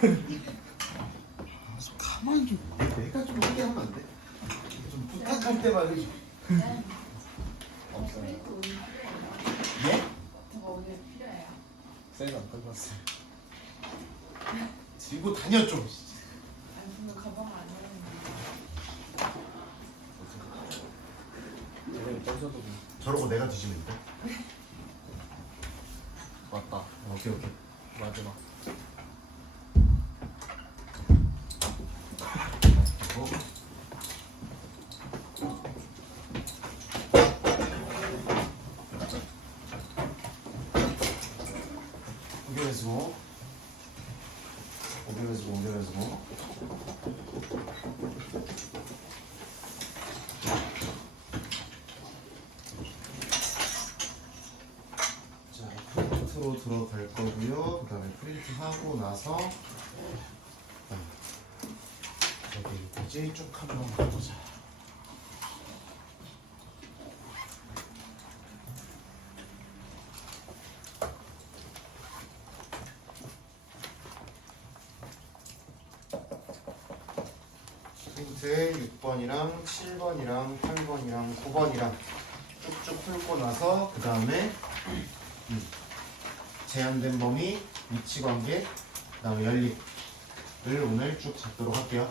좀 가만히 좀 내가 좀 하게 하면 안 돼? 좀 부탁할 때 말이지. 없어요. 예? 저거 오늘 필요해요. 쌤이 안 끝났어요. 들고 다녀 좀. 아니 근데 가방 안 오는데. 쌤이 떠셔도 저러고 내가 뒤지면 돼? 맞다. 오케이. 마지막. 어? 옮겨내주고 자, 프린트로 들어갈 거고요. 그 다음에 프린트 하고 나서 여기까지 쭉 한번 가보자. 프린트에 6번이랑 7번이랑 8번이랑 9번이랑 쭉쭉 풀고 나서 그 다음에 제한된 범위, 위치관계, 그 다음에 연립을 오늘 쭉 잡도록 할게요.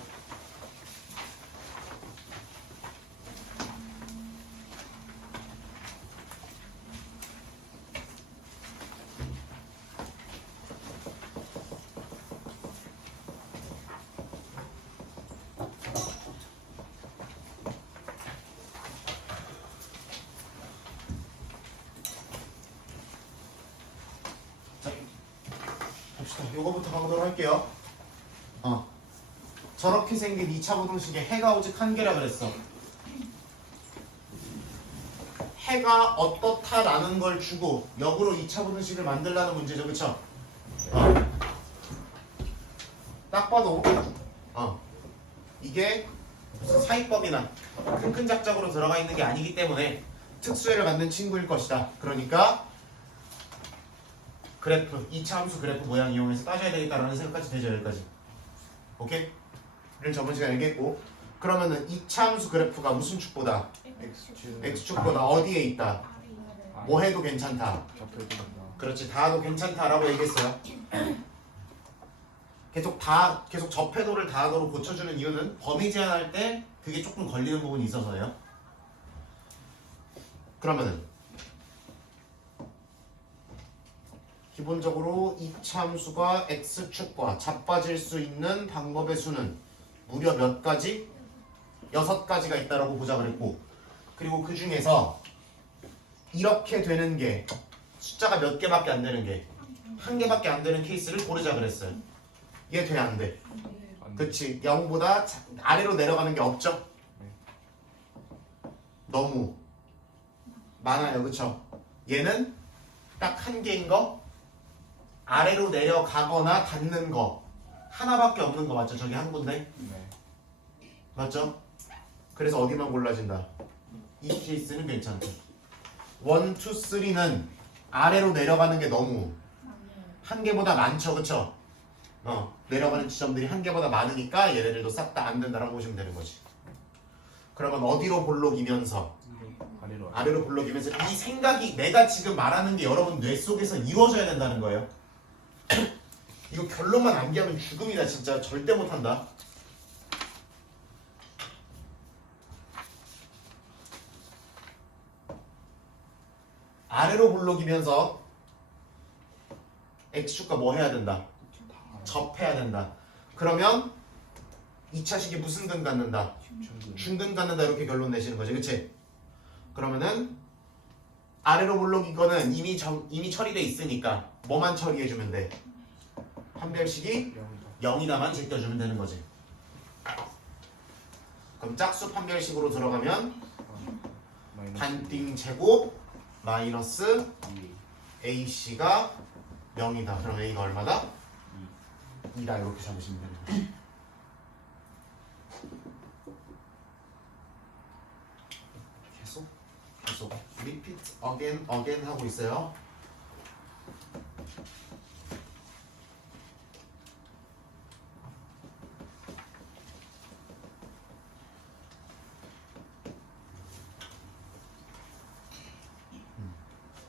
봅시다. 요거부터 가보도록 할게요. 저렇게 생긴 2차 부등식에 해가 오직 한 개라 그랬어. 해가 어떻다라는 걸 주고 역으로 2차 부등식을 만들라는 문제죠. 그쵸? 딱 봐도 이게 무슨 사이법이나 큰 작작으로 들어가 있는 게 아니기 때문에 특수해를 갖는 친구일 것이다. 그러니까 그래프, 2차 함수 그래프 모양 이용해서 따져야 되겠다라는 생각까지 되죠. 여기까지. 오케이? 를 저번 시간에 얘기했고, 그러면은 2차 함수 그래프가 무슨 축보다? X축보다 어디에 있다? 뭐 해도 괜찮다. 그렇지, 다도 괜찮다라고 얘기했어요. 계속 접해도를 다도로 고쳐주는 이유는 범위 제한할 때 그게 조금 걸리는 부분이 있어서예요. 그러면은 기본적으로 2차 함수가 X축과 자빠질 수 있는 방법의 수는 무려 몇 가지? 6가지가 있다라고 보자 그랬고, 그리고 그 중에서 이렇게 되는 게 숫자가 몇 개밖에 안 되는 게 한 개밖에 안 되는 케이스를 고르자 그랬어요. 이게 돼? 안 돼? 그치, 0보다 아래로 내려가는 게 없죠? 너무 많아요. 그쵸? 얘는 딱 한 개인 거, 아래로 내려가거나 닿는 거 하나밖에 없는 거 맞죠? 저기 한 군데? 네. 맞죠? 그래서 어디만 골라진다? 이 케이스는 괜찮다. 1, 2, 3는 아래로 내려가는 게 너무 한 개보다 많죠. 그쵸? 내려가는 지점들이 한 개보다 많으니까 얘네들도 싹 다 안 된다라고 보시면 되는 거지. 그러면 어디로 볼록이면서? 아래로 볼록이면서 이 생각이 내가 지금 말하는 게 여러분 뇌 속에서 이루어져야 된다는 거예요. 이거 결론만 암기하면 죽음이다. 진짜 절대 못한다. 아래로 볼록이면서 X축과 뭐 해야 된다? 접해야 된다. 그러면 2차식이 무슨 근 갖는다? 중근 갖는다. 이렇게 결론 내시는 거지. 그치? 그러면은 아래로 볼록인 거는 이미 처리돼 있으니까 뭐만 처리해주면 돼? 판별식이 0이다만 제껴주면 되는 거지. 그럼 짝수 판별식으로 들어가면 반띵 제곱 마이너스 AC가 0이다. 그럼 A가 얼마다? 2다. 이렇게 잡으시면 되는 거지. 계속 repeat again 하고 있어요.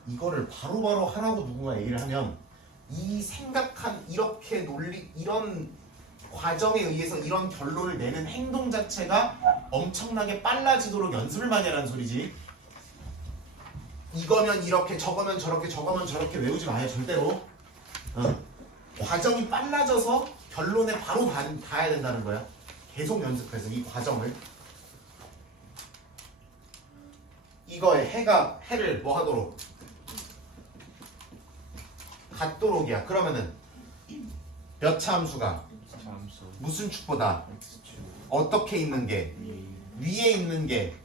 이거를 바로바로 하라고 누군가 얘기를 하면 이 생각한 이렇게 논리 이런 과정에 의해서 이런 결론을 내는 행동 자체가 엄청나게 빨라지도록 연습을 많이 하라는 소리지. 이거면 이렇게 저거면 저렇게 저거면 저렇게 외우지 마요 절대로. 과정이 빨라져서 결론에 바로 닿아야 된다는 거야. 계속 연습해서 이 과정을. 이거에 해를 뭐 하도록? 같도록이야. 그러면은 몇 차 함수가 함수 무슨 축보다 x축 어떻게 있는 게 위에 위에 있는 게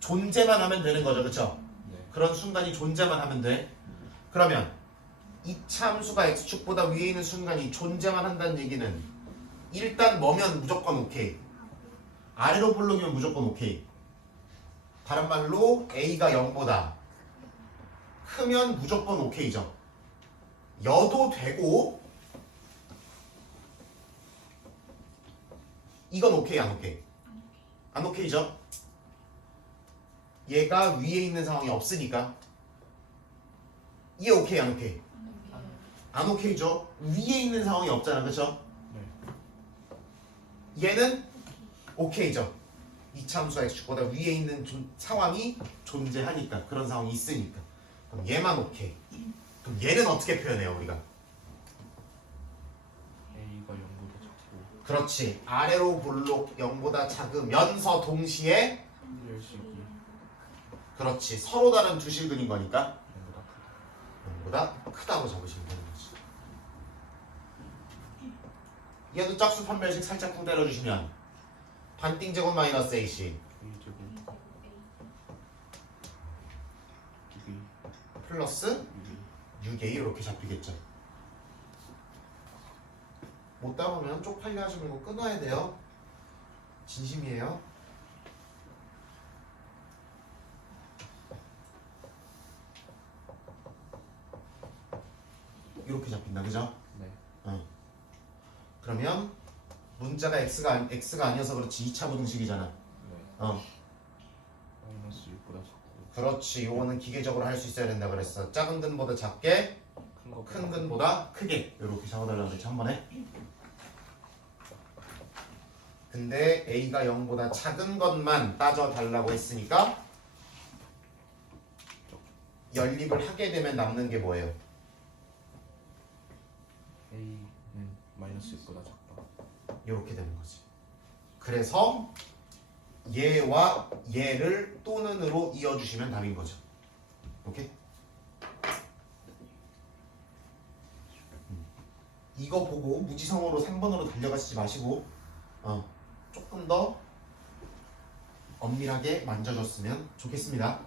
존재만 하면 되는 거죠. 그쵸? 네. 그런 순간이 존재만 하면 돼. 그러면 2차 함수가 x축보다 위에 있는 순간이 존재만 한다는 얘기는 일단 뭐면 무조건 오케이. 아래로 볼록이면 무조건 오케이. 다른 말로 a가 0보다 크면 무조건 오케이죠. 여도 되고 이건 오케이 안 오케이? 안 오케이죠? 얘가 위에 있는 상황이 없으니까 얘 오케이 안 오케이? 안 오케이죠? 위에 있는 상황이 없잖아. 그쵸? 네. 얘는 오케이죠. 이차함수가 x축보다 위에 있는 상황이 존재하니까 그런 상황이 있으니까 그럼 얘만 오케이. 그럼 얘는 어떻게 표현해요 우리가? a가 0보다 작고 그렇지. 아래로 볼록 0보다 작으면서 동시에 한열식이 그렇지. 서로 다른 두 실근인 거니까 0보다 크다. 0보다 크다고 적으시면 되는 거지. 얘도 짝수 판별식 살짝 쿵 때려주시면 반띵제곱 마이너스 ac a제곱 2개 플러스 6a 이렇게 잡히겠죠. 못 따보면 쪽팔려 하지 말고 끊어야 돼요. 진심이에요. 이렇게 잡힌다. 그죠? 네. 그러면 문자가 x가 아니어서 그렇지 2차 부등식이잖아. 네. 마이너스 6보다 작고 그렇지. 요거는 기계적으로 할 수 있어야 된다 그랬어. 작은 근보다 작게, 큰 근보다 크게 이렇게 적어달라고 그랬지 한 번에. 근데 a가 0보다 작은 것만 따져달라고 했으니까 연립을 하게 되면 남는 게 뭐예요? a는 마이너스 6보다 작다. 이렇게 되는 거지. 그래서 얘와 얘를 또는으로 이어주시면 답인 거죠. 오케이? 이거 보고 무지성으로 3번으로 달려가시지 마시고 조금 더 엄밀하게 만져줬으면 좋겠습니다.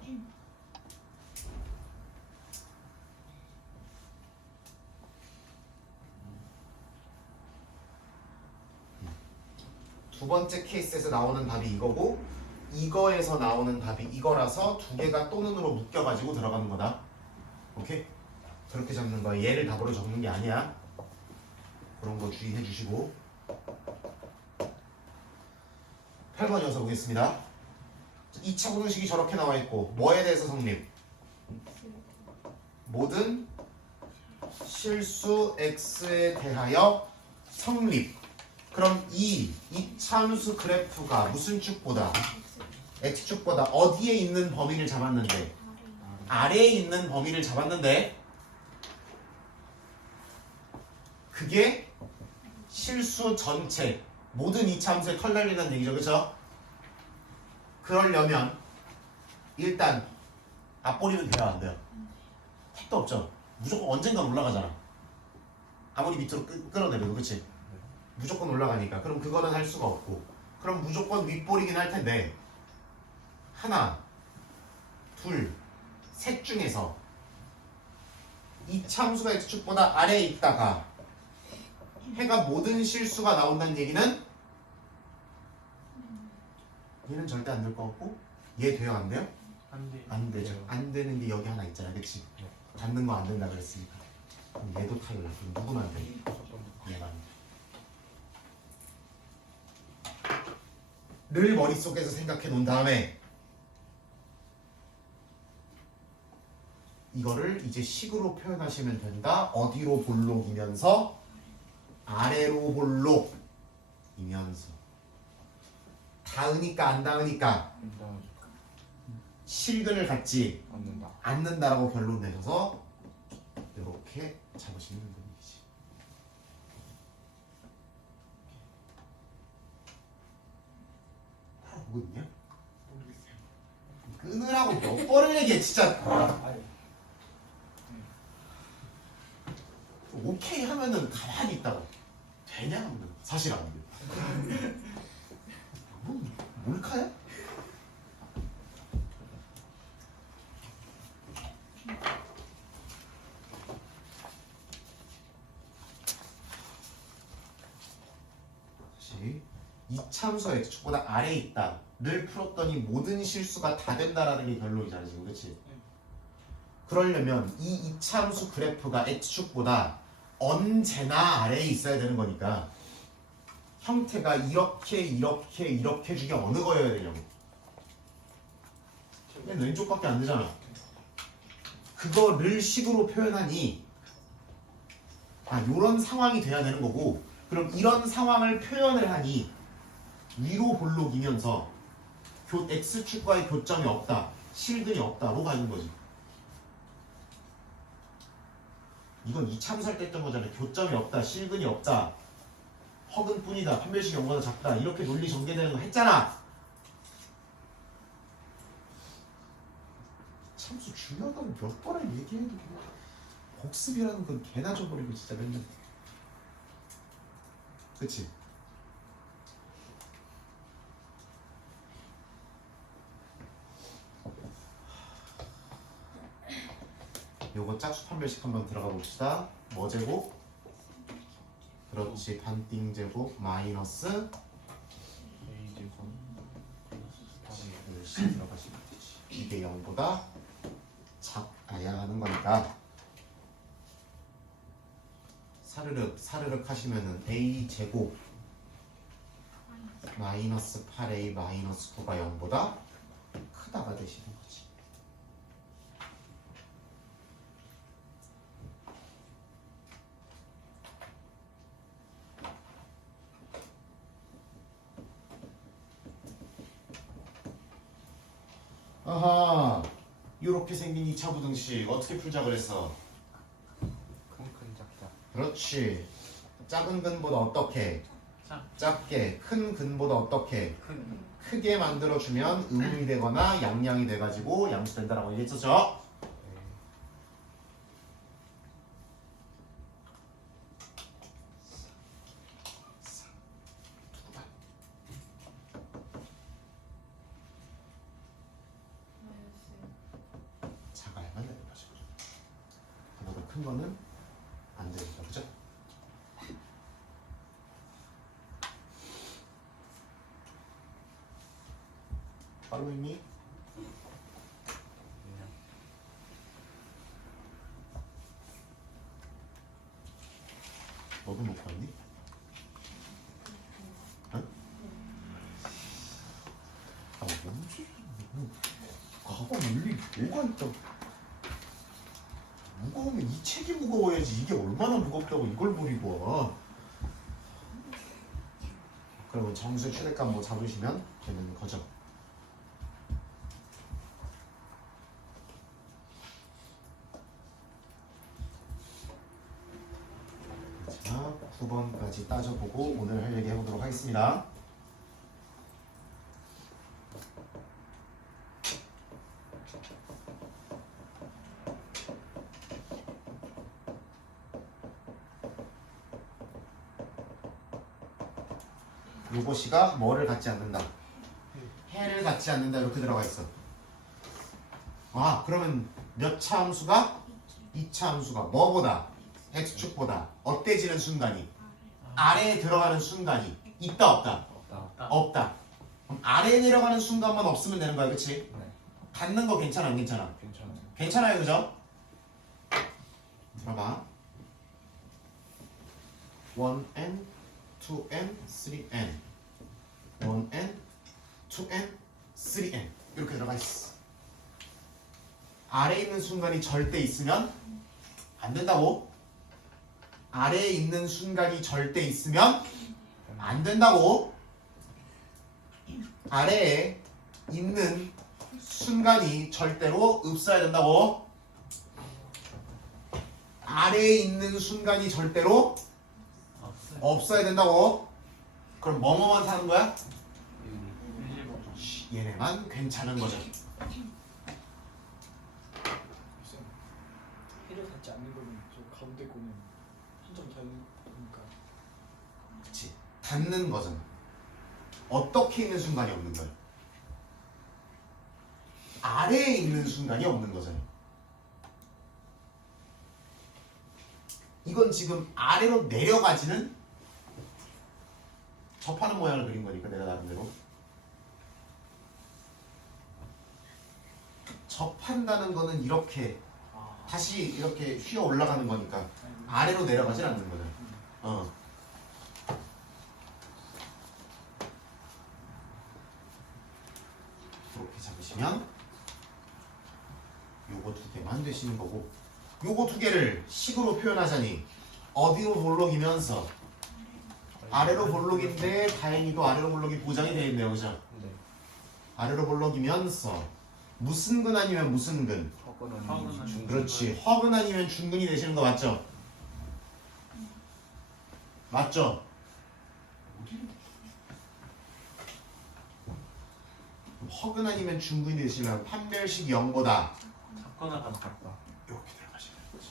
두 번째 케이스에서 나오는 답이 이거고 이거에서 나오는 답이 이거라서 두 개가 또는으로 묶여가지고 들어가는 거다. 오케이? 그렇게 잡는 거야. 얘를 답으로 적는 게 아니야. 그런 거 주의해 주시고 8번 이어서 보겠습니다. 2차 부등식이 저렇게 나와 있고 뭐에 대해서 성립? 모든 실수 x에 대하여 성립. 그럼 이 참수 그래프가 무슨 축보다? x축보다 어디에 있는 범위를 잡았는데? 아래에 있는 범위를 잡았는데 그게 실수 전체 모든 이차함수에 컬날리는 얘기죠. 그쵸? 그러려면 일단 앞버리면 돼요 안 돼요? 택도 없죠. 무조건 언젠간 올라가잖아. 아무리 밑으로 끌어내려도. 그치? 무조건 올라가니까. 그럼 그거는 할 수가 없고 그럼 무조건 윗볼이긴 할 텐데 하나, 둘, 셋 중에서 이 참수가 x축보다 아래에 있다가 해가 모든 실수가 나온다는 얘기는 얘는 절대 안 될 것 같고 얘 돼요 안 돼요? 안 되죠. 안 되는 게 여기 하나 있잖아. 그치? 닿는 거 안 된다 그랬으니까 그럼 얘도 타일라. 그럼 누구는 안 돼? 얘만 안 돼. 를 머릿속에서 생각해 놓은 다음에 이거를 이제 식으로 표현하시면 된다. 어디로 볼록이면서 아래로 볼록이면서 닿으니까 안 닿으니까 일단 실근을 갖지 않는다. 않는다라고 결론 내셔서 이렇게 잡으시면 됩니다. 보고 있냐? 끊으라고 몇 번을 얘기해 진짜. 오케이 하면은 가만히 있다가 되냐 하면 사실 안 돼. 뭐, 몰카야? 다시 이참수가 x축보다 아래에 있다를 풀었더니 모든 실수가 다 된다라는 게 결론이잖아 지금, 그렇지? 그러려면 이 이참수 그래프가 x축보다 언제나 아래에 있어야 되는 거니까 형태가 이렇게 중에 어느 거여야 되냐고. 맨 왼쪽밖에 안 되잖아. 그거를 식으로 표현하니 요런 상황이 돼야 되는 거고, 그럼 이런 상황을 표현을 하니 위로 볼록이면서 x축과의 교점이 없다, 실근이 없다로 가는 거지. 이건 이참수할 때 했던 거잖아요. 교점이 없다, 실근이 없다, 허근 뿐이다, 판별식 연거보다 작다, 이렇게 논리 전개되는 거 했잖아. 참수 중요하다고 몇 번을 얘기해도 그냥 복습이라는 건 개나 줘버리고 진짜 맨날. 그치? 요거 짝수 판별식 한번 들어가 봅시다. 뭐 제곱? 그렇지, 반띵 제곱 마이너스 A 제곱 열심히 들어가시면 되지. 이게 0보다 작아야 하는 거니까 사르륵 하시면은 A 제곱 마이너스 8A 마이너스 9가 0보다 크다가 되시는 거지. 아하, 이렇게 생긴 2차 부등식 어떻게 풀자 그랬어? 큰 작다. 그렇지. 작은 근보다 어떻게? 작. 작게. 큰 근보다 어떻게? 큰. 크게 만들어주면 음이 되거나 양량이 돼가지고 양수된다라고 얘기했었죠. 작아야만 되는 거죠. 그보다 큰 거는 안 되니까, 그죠? 바로 있니? 너도 못 봤니? 응? 뭔지? 가방 일리 뭐가 있다. 무거우면 이 책이 무거워야지. 이게 얼마나 무겁다고 이걸 버리고 와. 그러면 정수의 최대값 뭐 잡으시면 되는 거죠. 자, 9번까지 따져보고 오늘 할 얘기 해보도록 하겠습니다. 요것이가 뭐를 갖지 않는다? 해를 갖지 않는다, 이렇게 들어가 있어. 그러면 몇 차 함수가? 2차 함수가 뭐보다? x축보다 어때지는 순간이? 아래에 들어가는 순간이 있다 없다? 없다. 없다. 그럼 아래에 내려가는 순간만 없으면 되는 거야, 그치? 네. 갖는 거 괜찮아 안 괜찮아? 괜찮아요. 괜찮아요, 그죠? 들어봐. 1n, 2n, 3n 1n, 2n, 3n 이렇게 들어가 있어. 아래에 있는 순간이 절대 있으면 안 된다고. 아래에 있는 순간이 절대 있으면 안 된다고. 아래에 있는 순간이 절대로 없어야 된다고. 아래에 있는 순간이 절대로 없어야 된다고. 그럼 뭐뭐만 사는 거야? 얘네만 괜찮은 거죠. 해를 닿지 않는 거는 저 가운데 거는 한 점 다르니까. 그치. 닿는 거잖아. 어떻게 있는 순간이 없는 거야? 아래에 있는 순간이 없는 거잖아. 이건 지금 아래로 내려가지는 접하는 모양을 그린 거니까 내가 나름대로 접한다는 거는 이렇게 다시 이렇게 휘어 올라가는 거니까 아래로 내려가진 않는 거잖아. 이렇게 잡으시면 요거 두 개만 되시는 거고, 요거 두 개를 식으로 표현하자니 어디로 볼록이면서 아래로 볼록인데 다행히도 아래로 볼록이 보장이 되어 있네요, 그죠? 네. 아래로 볼록이면서 무슨 근 아니면 무슨 근? 허근 중. 그렇지. 허근 아니면 중근이 되시는 거 맞죠? 맞죠? 허근 아니면 중근이 되시려면 판별식 0보다 작거나 같다. 이렇게 들어가시는 거지.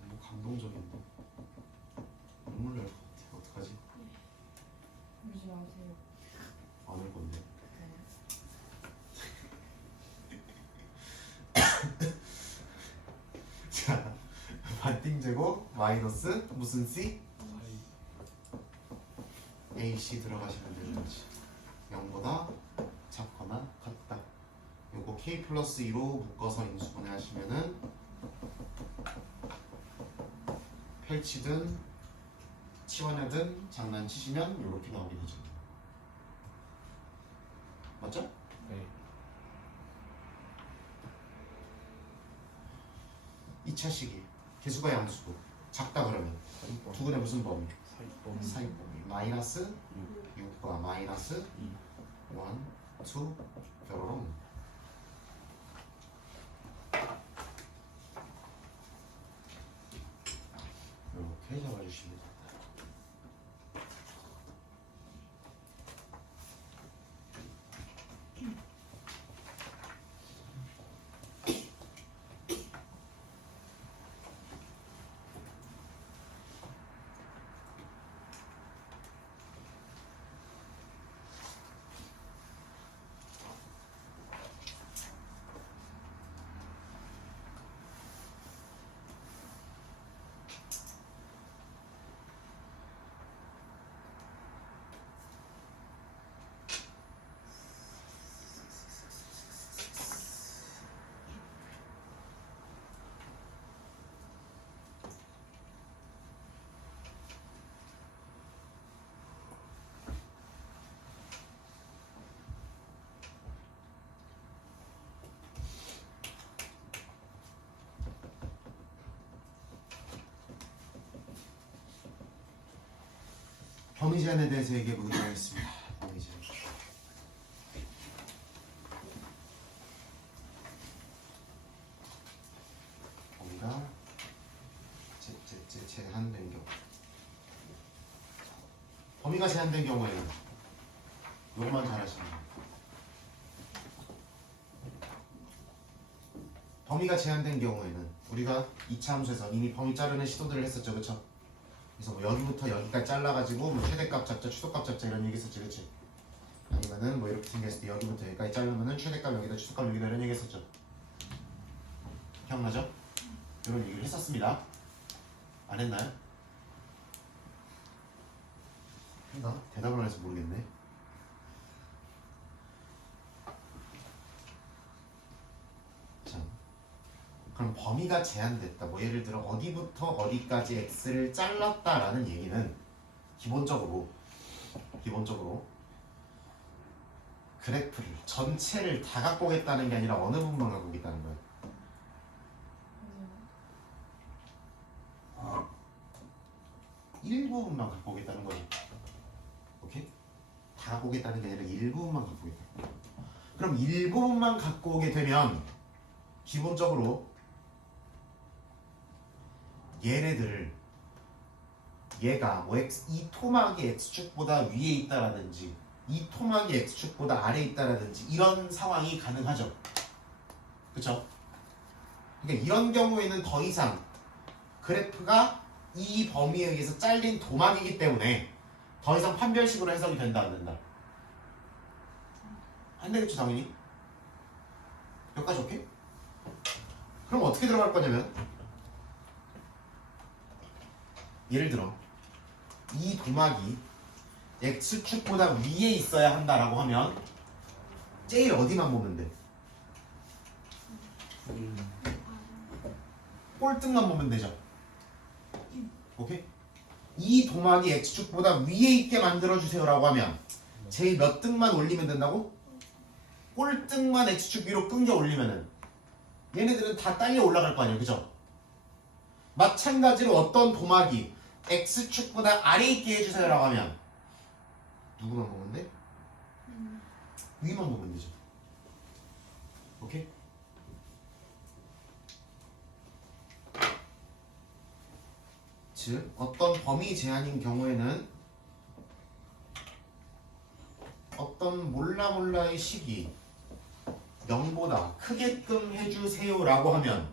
너무 감동적인데 눈물 날 것 같아. 어떡하지? 울지 마세요. 안 올 건데. 자, 반띵 제곱 마이너스 무슨 C? AC 들어가시면 되는 거지. 0보다 작거나 같다. 요거 K 플러스 2로 묶어서 인수분해 하시면은 펼치든 치환하든 장난치시면 이렇게 나오게 되죠. 맞죠? 네. 2차 시기 개수가 양수고 작다 그러면 두 근의 무슨 범위? 사이범. 사이범위 마이너스 6과 마이너스 1, 2 뾰로롱. 이렇게 잡아주시면 됩니다. 범위 제한에 대해서 얘기해 보도록 하겠습니다. 범위 제한. 범위가 제한된 경우. 범위가 제한된 경우에는 이것만 잘 하시면 돼요. 범위가 제한된 경우에는 우리가 2차 함수에서 이미 범위 자르는 시도들을 했었죠, 그렇죠? 그래서 뭐 여기부터 여기까지 잘라가지고 뭐 최대값 잡자, 추소값 잡자 이런 얘기 했었지, 그렇지? 아니면은 뭐 이렇게 생겼을 때 여기부터 여기까지 자르면은 최대값 여기다, 추소값 여기다 이런 얘기 했었죠. 기억나죠? 이런 얘기를 했었습니다. 안 했나요? 했나? 대답을 안 해서 모르겠네. 그럼 범위가 제한됐다. 뭐 예를 들어 어디부터 어디까지 x를 잘랐다라는 얘기는 기본적으로 그래프를 전체를 다 갖고 오겠다는 게 아니라 어느 부분만 갖고 오겠다는 거예요. 일부분만 갖고 오겠다는 거지. 오케이? 다 갖고 오겠다는 게 아니라 일부분만 갖고 오겠다. 그럼 일부분만 갖고 오게 되면 기본적으로 얘네들을 얘가 뭐 이 토막이 x축보다 위에 있다라든지 이 토막이 x축보다 아래에 있다라든지 이런 상황이 가능하죠. 그쵸? 그러니까 이런 경우에는 더 이상 그래프가 이 범위에 의해서 잘린 도막이기 때문에 더 이상 판별식으로 해석이 된다 안 된다? 안 되겠죠 당연히. 여기까지 오케이? 그럼 어떻게 들어갈 거냐면 예를 들어 이 도막이 x축보다 위에 있어야 한다라고 하면 제일 어디만 보면 돼? 꼴등만 보면 되죠. 오케이? 이 도막이 x축보다 위에 있게 만들어주세요라고 하면 제일 몇 등만 올리면 된다고? 꼴등만 x축 위로 끊겨 올리면은 얘네들은 다 딸려 올라갈 거 아니에요. 그죠? 마찬가지로 어떤 도막이 x축보다 아래에 있게 해주세요라고 하면 누구만 보면 돼? 위만 보면 되죠. 오케이? 즉 어떤 범위 제한인 경우에는 어떤 몰라몰라의 식이 0보다 크게끔 해주세요라고 하면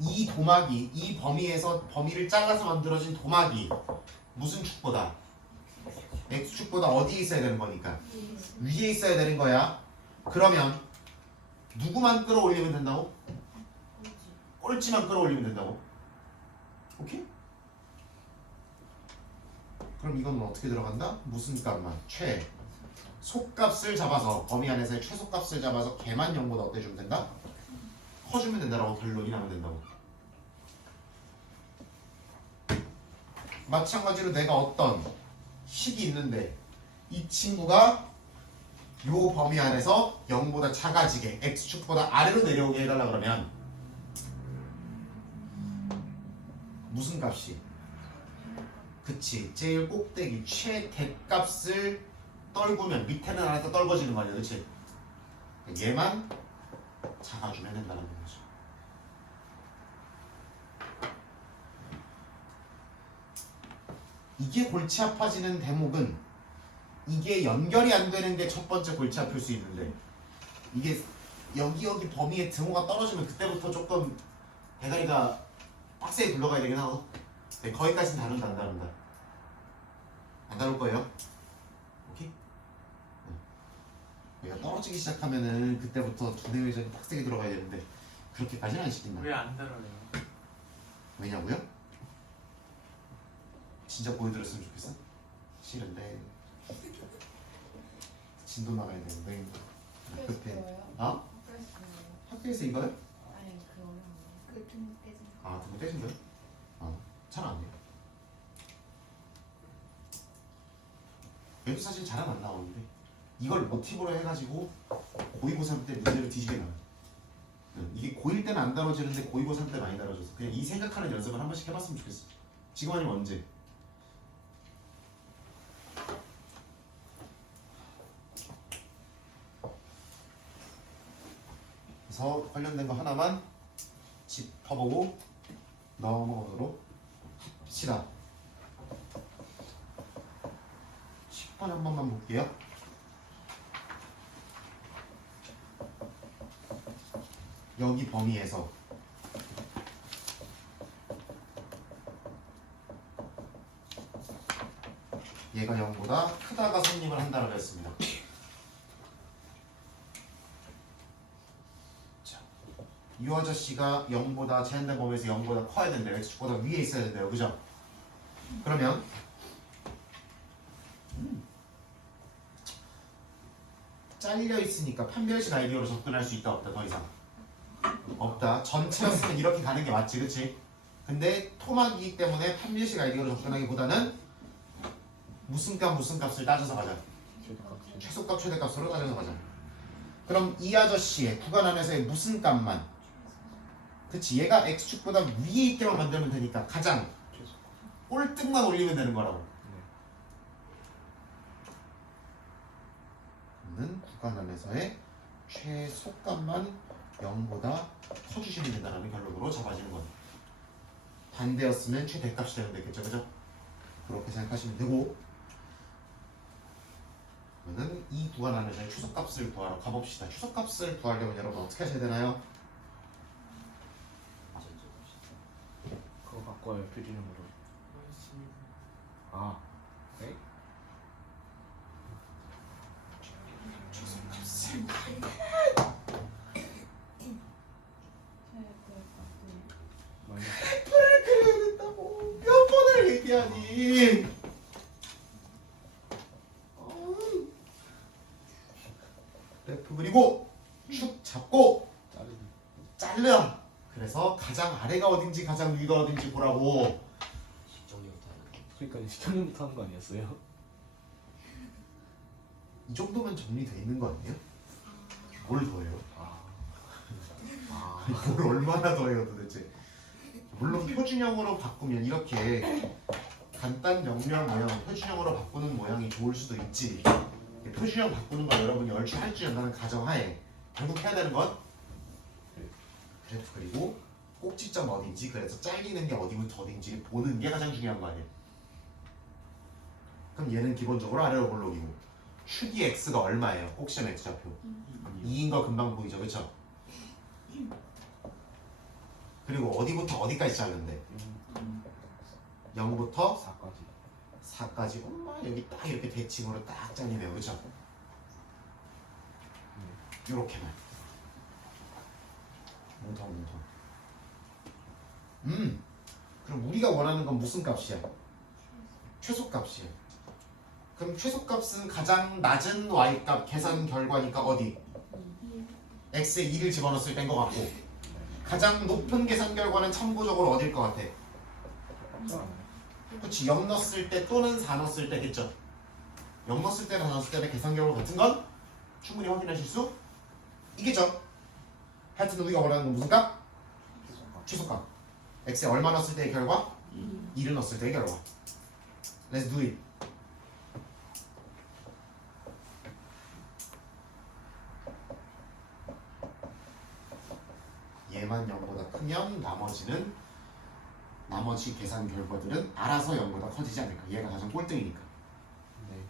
이 도막이 이 범위에서 범위를 잘라서 만들어진 도막이 무슨 축보다? x축보다 어디에 있어야 되는 거니까 위에 있어야 되는 거야. 그러면 누구만 끌어올리면 된다고? 꼴찌만 끌어올리면 된다고? 오케이? 그럼 이건 어떻게 들어간다? 무슨 값만? 속값을 잡아서 범위 안에서의 최소값을 잡아서 걔만 0보다 어때주면 된다? 커주면 된다라고 결론이 나면 된다고. 마찬가지로 내가 어떤 식이 있는데 이 친구가 요 범위 안에서 0보다 작아지게 x축보다 아래로 내려오게 해달라 그러면 무슨 값이? 그치, 제일 꼭대기 최대값을 떨구면 밑에는 안에서 떨궈지는 거 아니야, 그치? 얘만 작아주면 된다는 거죠. 이게 골치 아파지는 대목은 이게 연결이 안 되는 게 첫 번째 골치 아플 수 있는데 이게 여기 범위에 등호가 떨어지면 그때부터 조금 대가리가 빡세게 굴러가야 되긴 하고 네, 거기까지는 다룬다 안 다룬다? 안 다룰 거예요? 오케이? 네. 얘가 떨어지기 시작하면은 그때부터 두뇌 회전이 빡세게 들어가야 되는데 그렇게까지는 안 시킨다. 왜 안 들어요? 왜냐고요? 진짜 보여드렸으면 좋겠어? 싫은데 진도 나가야 되는데 급해. 어? 학교에서 이거요? 아니 그 어려운 그 등록 떼진 아 그거 떼신 거요? 잘 안 해요. 얘도 사실 잘은 안 나오는데 이걸 모티브로 해가지고 고위고3 때 문제를 뒤지게 나와요. 이게 고1 때는 안 다뤄지는데 고위고3 때 많이 다뤄져서 그냥 이 생각하는 연습을 한 번씩 해봤으면 좋겠어. 지금 아니면 언제? 그래서 관련된 거 하나만 짚어보고 넘어가도록 합시다. 10번 한 번만 볼게요. 여기 범위에서 얘가 0보다 크다가 성립을 한다고 했습니다. 자, 이 아저씨가 0보다 제한된 범위에서 0보다 커야 된대요. x축보다 위에 있어야 된대요. 그죠? 그러면 잘려 있으니까 판별식 아이디어로 접근할 수 있다 없다 더 이상 없다. 전체였으면 이렇게 가는 게 맞지, 그치? 근데 토막이기 때문에 판별식 아이디어로 접근하기보다는 무슨 값을 따져서 가자. 최소값 최대값으로 따져서 가자. 그럼 이 아저씨의 구간 안에서의 무슨 값만, 그치? 얘가 x축보다 위에 있게만 만들면 되니까 가장 꼴등만 올리면 되는 거라고. 는 구간 안에서의 최소값만 0보다 커주시면 된다는 결론으로 잡아지는 거예요. 반대였으면 최대값이 되면 되겠죠, 그죠? 그렇게 생각하시면 되고, 그러면 이 구간 안에서의 최소값을 구하러 가봅시다. 최소값을 구하려면 여러분 어떻게 하셔야 되나요? 그거 바꿔요 표준형으로. 아, 네? 최소값을 마이너스. 그래야 된다고 몇 번을 얘기하니? 그래프 그리고 축 잡고 자르기. 잘라. 그래서 가장 아래가 어딘지 가장 위가 어딘지 보라고. 그러니까 시청률부터 하는 거 아니었어요? 이 정도면 정리돼 있는 거 아니에요? 뭘 더해요? 뭘 얼마나 더해요 도대체? 물론 표준형으로 바꾸면 이렇게 간단 명령 모양 표준형으로 바꾸는 모양이 좋을 수도 있지. 표준형 바꾸는 걸 여러분이 얼추 할 줄 안다는 가정하에 결국 해야 되는 건 그래프 그리고 꼭지점 어딘지, 그래서 잘리는 게 어디부터 어딘지 보는 게 가장 중요한 거 아니에요? 그럼 얘는 기본적으로 아래로 볼록이고 축이 x가 얼마예요? 꼭지점 x좌표 2인 거 금방 보이죠, 그렇죠? 그리고 어디부터 어디까지 자르는데? 0부터 4까지. 4까지. 엄마 여기 딱 이렇게 대칭으로 딱 잘리네요, 그렇죠? 요렇게만 뭉텅뭉텅. 그럼 우리가 원하는 건 무슨 값이야? 최소값이야. 그럼 최소값은 가장 낮은 y값 계산 결과니까 어디? x에 2를 집어넣었을 때인 것 같고, 가장 높은 계산 결과는 참고적으로 어딜 것 같아? 그렇지. 0 넣었을 때 또는 4 넣었을 때겠죠. 0 넣었을 때나 4 넣었을 때는 계산 결과 같은 건 충분히 확인하실 수 있겠죠. 하여튼 우리가 원하는 건 무슨 값? 최소값. x에 얼마 넣었을 때의 결과? 2를 넣었을 때의 결과. Let's do it. 얘만 0보다 크면 나머지 계산 결과들은 알아서 0보다 커지지 않을까. 얘가 가장 꼴등이니까. 네.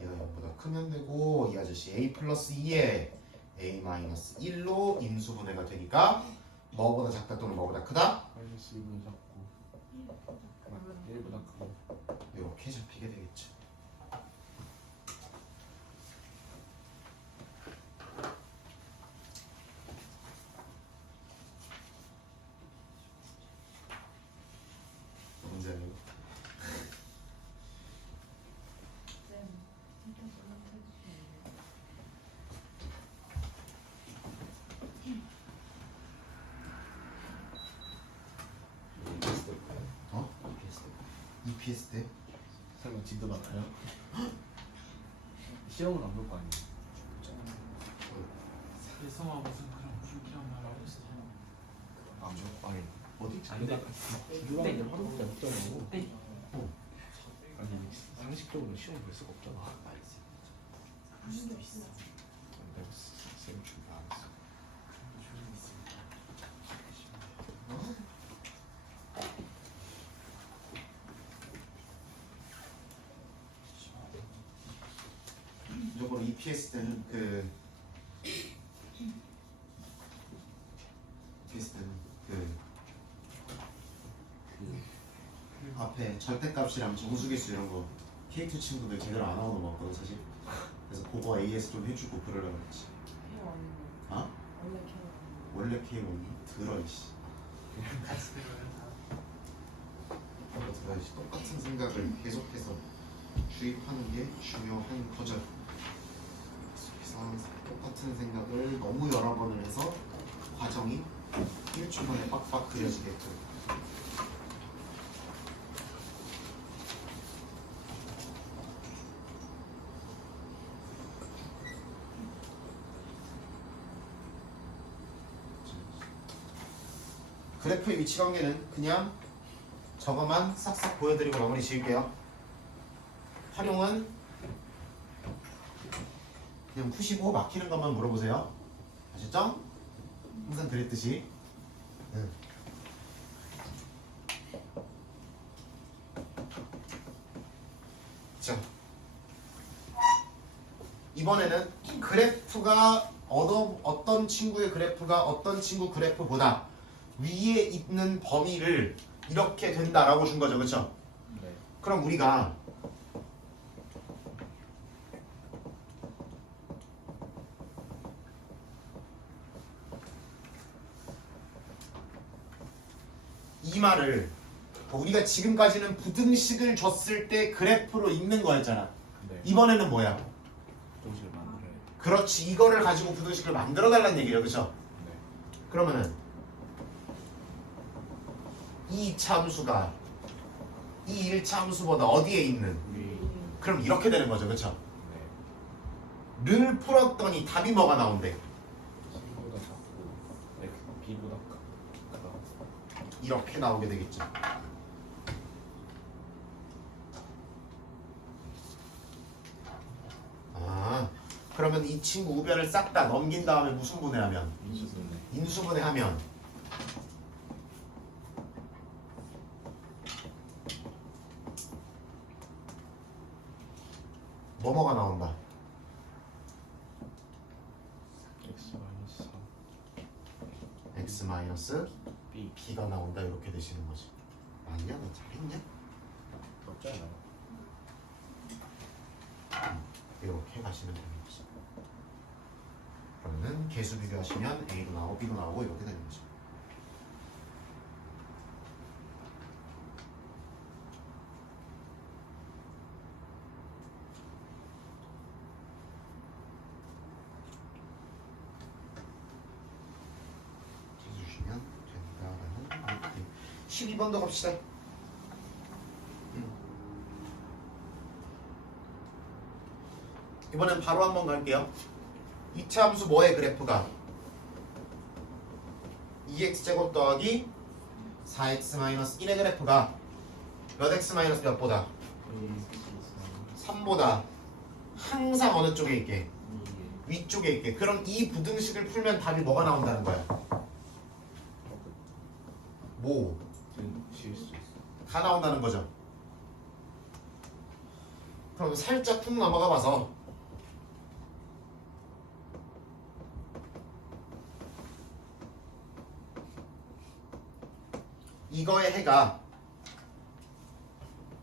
얘가 0보다 크면 되고, 이 아저씨 a 플러스 2에 a 마이너스 1로 인수분해가 되니까 뭐보다 작다 또는 뭐보다 크다? 마이너스 1보다 작고 1보다 크고. 이렇게 잡히게 되겠죠. 문제 아니고. 어? EPS 때? 설마 진도 많아요? 시험은 안 볼 거 아니에요? 예성아 무슨 그런 불쾌한 말 하고 있어. 안 줘? 아니 어디? 진도가 진도라는 게 하루밖에 없잖아요. 아니 상식적으로 시험 볼 수가 없잖아. 내가 쌤 준비 안 했어. 무조건 EPS 때는 EPS 때는 앞에 절대값이랑 정수계수 이런 거 K2 친구들 제대로 안 하고 넘어왔거든 사실. 그래서 그거 AS 좀 해주고 그러려고 했지. 케어 아닌 거. 어? 원래 케어 아닌 거. 원래 K1이 들어 이씨. 같이 들어요 다. 똑같은 생각을 계속해서 주입하는 게 중요한 거죠. 계속해서 똑같은 생각을 너무 여러 번을 해서 과정이 1초 만에 빡빡 그려지게끔. 그래프의 위치 관계는 그냥 저거만 싹싹 보여드리고 마무리 지을게요. 활용은 그냥 푸시고 막히는 것만 물어보세요. 아셨죠? 항상 그랬듯이. 자, 이번에는 그래프가 어떤 친구의 그래프가 어떤 친구 그래프보다 위에 있는 범위를 이렇게 된다라고 준 거죠, 그렇죠? 네. 그럼 우리가 이 말을 우리가 지금까지는 부등식을 줬을 때 그래프로 읽는 거였잖아. 네. 이번에는 뭐야? 동식을 만들어야 돼. 그렇지, 이거를 가지고 부등식을 만들어 달라는 얘기예요, 그렇죠? 네. 그러면은 이 참수가 이 1차 함수보다 어디에 있는? 위. 그럼 이렇게 되는 거죠, 그렇죠? 네. 를 풀었더니 답이 뭐가 나온대? C보다 작고 X B보다 크다. 이렇게 나오게 되겠죠. 아, 그러면 이 친구 우변을 싹 다 넘긴 다음에 무슨 분해하면? 인수분해. 인수분해하면 뭐뭐가 나온다. X 마이너스 3 x B. b가 나온다. 이렇게 되시는 거지. 맞냐? 너 잘했냐? 없지 않아요? 이렇게 가시면 되는 거지. 그러면은 개수 비교하시면 A도 나오고 B도 나오고 이렇게 되는 거죠. 해주시면 된다라는 느낌. 12번도 갑시다. 이번엔 바로 한번 갈게요. 2차 함수 뭐의 그래프가 2x제곱 더하기 4x-1의 그래프가 몇 x 마이너스 몇보다? 3보다 항상 어느 쪽에 있게? 위쪽에 있게. 그럼 이 부등식을 풀면 답이 뭐가 나온다는 거야? 뭐? 실수 있어. 다 나온다는 거죠. 그럼 살짝 푹 넘어가 봐서 이거의 해가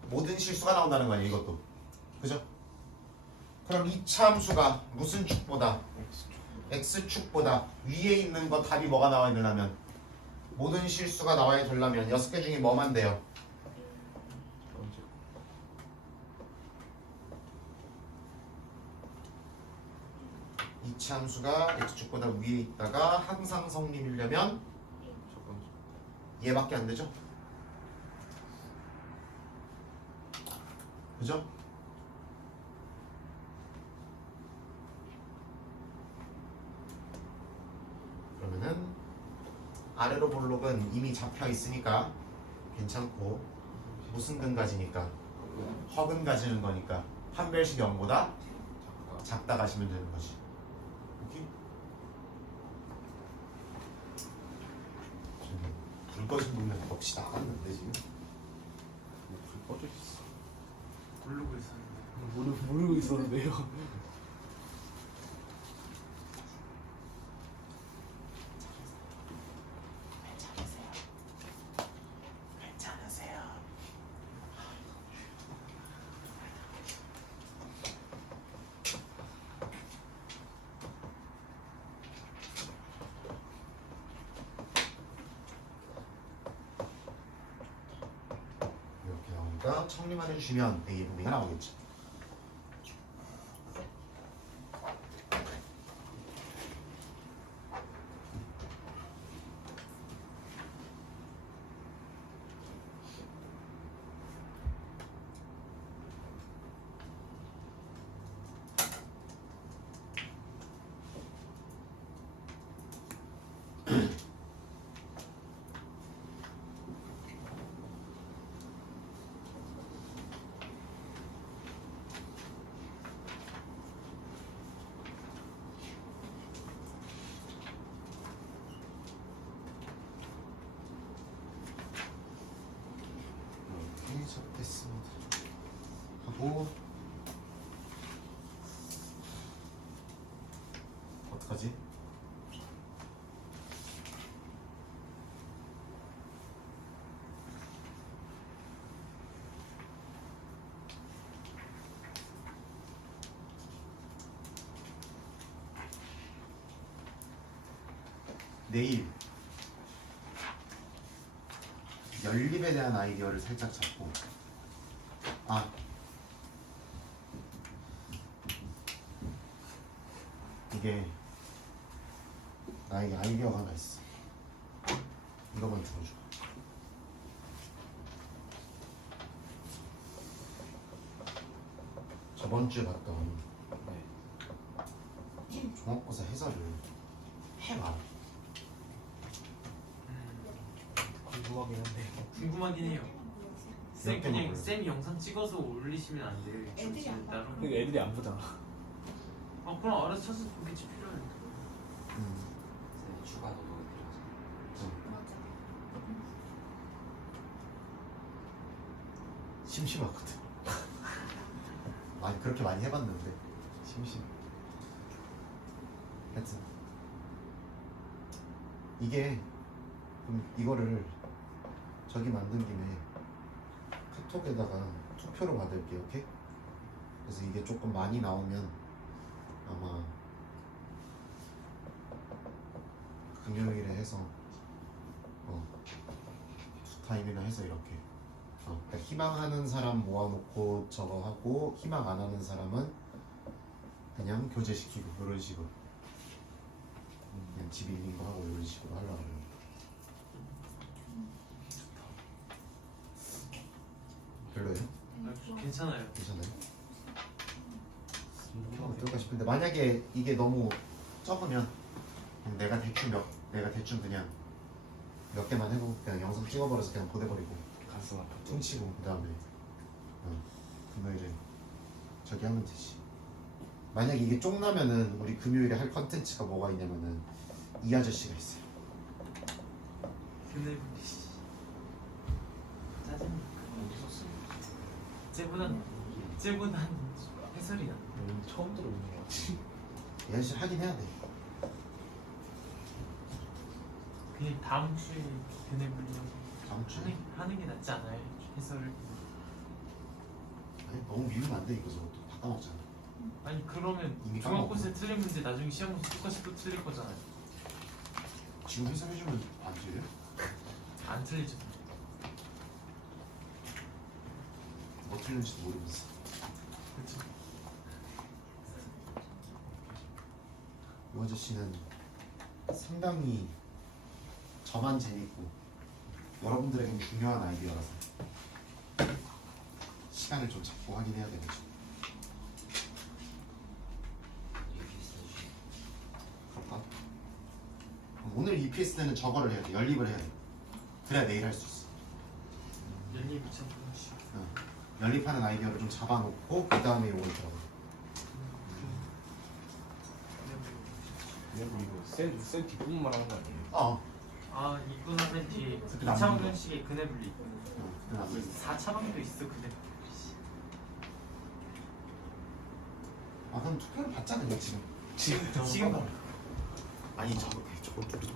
모든 실수가 나온다는 거 아니에요, 이것도. 그죠? 그럼 이 참수가 무슨 축보다? x축보다 위에 있는 거 답이 뭐가 나와야 되려면 모든 실수가 나와야 되려면 6개 중에 뭐만 돼요? 첫 번째. 이 참수가 x축보다 위에 있다가 항상 성립이려면 첫 번째. 얘밖에 안 되죠? 그죠? 그러면은 아래로 볼록은 이미 잡혀 있으니까 괜찮고 무슨 근가지니까 허근 가지는 거니까 판별식 0보다 작다. 작다 가시면 되는 거지. 오케이? 저기 불 꺼진 분면 넋이 나갔는데 지금. 불 꺼져 있어. 모르고 있었는데. 모르고 있었는데요. 괜찮으세요? 딱 정리만 해주시면 A 분배가 나오겠죠. 이렇게 접했습니다. 하고 어떡하지? 내일 연립에 대한 아이디어를 살짝 잡고 이게 나에게 아이디어가 하나 있어. 이거만 들어줘. 저번 주에 봤던 종합고사 해설을 해봐. 궁금하긴 한데. 궁금하긴 해요. 쌤 몇 개만 그냥 보여요. 쌤 영상 찍어서 올리시면 안 돼요? 애들이 안 따로. 근데 애들이 안 보잖아. 아 그럼 알아서 찾아서 보겠지 필요하니까. 추가 노동이 필요하죠. 맞아. 심심하거든. 많이 그렇게 많이 해봤는데 심심. 하여튼 이게 그럼 이거를 저기 만든 김에 카톡에다가 투표로 받을게요. 오케이? 그래서 이게 조금 많이 나오면 아마 금요일에 해서 두 타임이나 해서 이렇게 그러니까 희망하는 사람 모아놓고 저거 하고 희망 안 하는 사람은 그냥 교제시키고 이런 식으로 그냥 집에 있는 거 하고 이런 식으로 하려고 해요. 별로예요? 괜찮아요. 괜찮아요? 어떨까 싶은데 만약에 이게 너무 적으면 그냥 내가 대충 그냥 몇 개만 해보고 그냥 영상 찍어버려서 그냥 보내버리고 가슴 아파. 퉁치고 그 다음에 금요일에 저기 하면 되지. 만약에 이게 쫑나면은 우리 금요일에 할 컨텐츠가 뭐가 있냐면은 이 아저씨가 있어요. 근데 짜증나. 쟤보단 해설이 나. 처음 들어보네요. 이 아저씨 하긴 해야 돼. 그냥 다음 주에 그네블리 다음 주에 하는 게 낫지 않아요? 해설을. 아니 너무 미우면 안 돼. 이거 저거 또 다 까먹잖아. 아니 그러면 이미 중간고사 틀린 문제 나중에 시험 문제 똑같이 또 틀릴 거잖아요. 지금 해설해주면 안 돼요? 안 틀리죠. 뭐 틀린지도 모르면서. 그렇죠. 이 아저씨는 상당히 저만 재밌고 여러분들에게는 중요한 아이디어라서 시간을 좀 잡고 하긴 해야 되겠죠. 그럴까? 오늘 EPS 때는 저거를 해야 돼. 연립을 해야 돼. 그래야 내일 할 수 있어. 연립이 참 좋으시. 연립하는 아이디어를 좀 잡아놓고 그 다음에 이걸 들어가. 근데 이거 센 뒷부분만 하는 거 아니에요? 아 이거 하면 뒤에 그때 안 2차 믿어. 방정식의 그네블리. 그냥 안 돼. 4차 방도 있어 그네블리. 그럼 투표를 받잖아요 지금. 지금 아니 저거 둘이